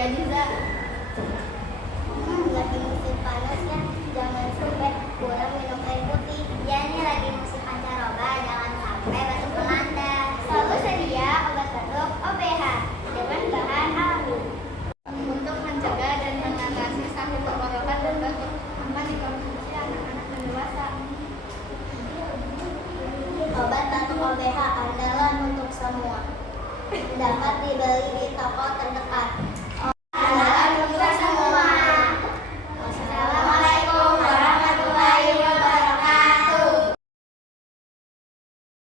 Jadi lagi musim panas ya, jangan sampai kurang minum air putih. Ya, ini lagi musim pancaroba, jangan sampai batuk melanda. Selalu sedia obat batuk OBH dengan bahan alami. untuk mencegah dan mengatasi sakit tenggorokan dan batuk aman dikonsumsi anak-anak dan dewasa. Obat batuk OBH andalan untuk semua. Dapat dibeli di toko terdekat.